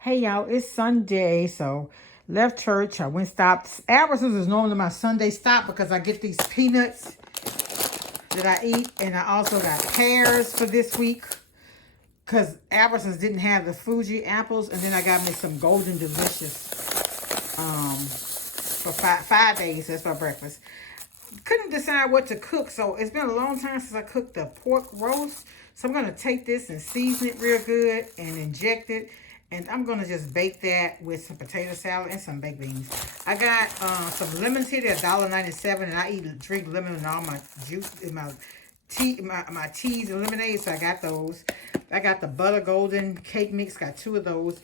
Hey y'all, it's Sunday, so left church. I went stopped. Albertsons is normally my Sunday stop because I get these peanuts that I eat, and I also got pears for this week because Albertsons didn't have the Fuji apples, and then I got me some Golden Delicious for five days. That's my breakfast. Couldn't decide what to cook, so it's been a long time since I cooked the pork roast. So I'm gonna take this and season it real good and inject it, and I'm gonna just bake that with some potato salad and some baked beans. I got some lemons here. They're $1.97, and I drink lemon in all my juice in my tea, my teas and lemonade. So I got those. I got the butter golden cake mix. Got two of those.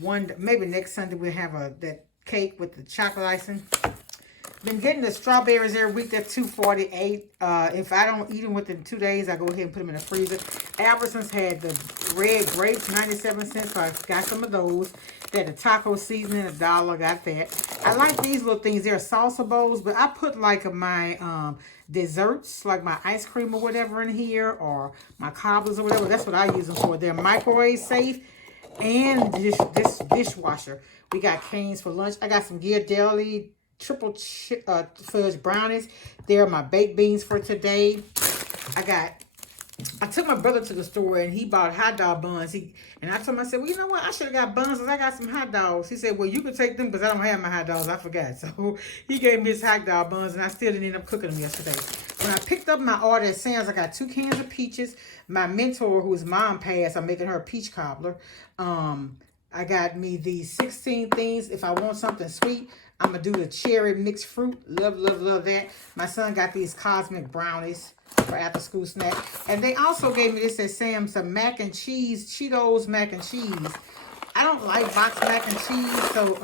One maybe next Sunday we'll have that cake with the chocolate icing. Been getting the strawberries every week. They're $2.48. If I don't eat them within 2 days, I go ahead and put them in the freezer. Albertsons had the red grapes, 97 cents, so I got some of those. They had the taco seasoning, $1. Got that. I like these little things. They're salsa bowls, but I put like my desserts, like my ice cream or whatever in here, or my cobblers or whatever. That's what I use them for. They're microwave safe and this dishwasher. We got canes for lunch. I got some Ghirardelli triple fudge brownies. They're my baked beans for today. I took my brother to the store and he bought hot dog buns. And I told him, I said, well, you know what? I should have got buns because I got some hot dogs. He said, well, you can take them because I don't have my hot dogs. I forgot. So he gave me his hot dog buns, and I still didn't end up cooking them yesterday. When I picked up my order at Sam's, I got 2 cans of peaches. My mentor, whose mom passed, I'm making her a peach cobbler. I got me these 16 things. If I want something sweet, I'm going to do the cherry mixed fruit. Love, love, love that. My son got these cosmic brownies for after school snack. And they also gave me this at Sam's, some mac and cheese, Cheetos mac and cheese. I don't like boxed mac and cheese, so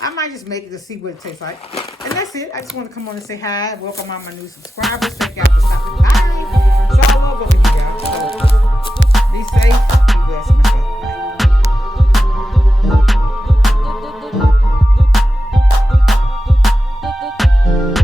I might just make it to see what it tastes like. And that's it. I just want to come on and say hi. Welcome all my new subscribers. Thank y'all for stopping by. It's all over with you guys. So be safe. Be blessed, myself. Bye.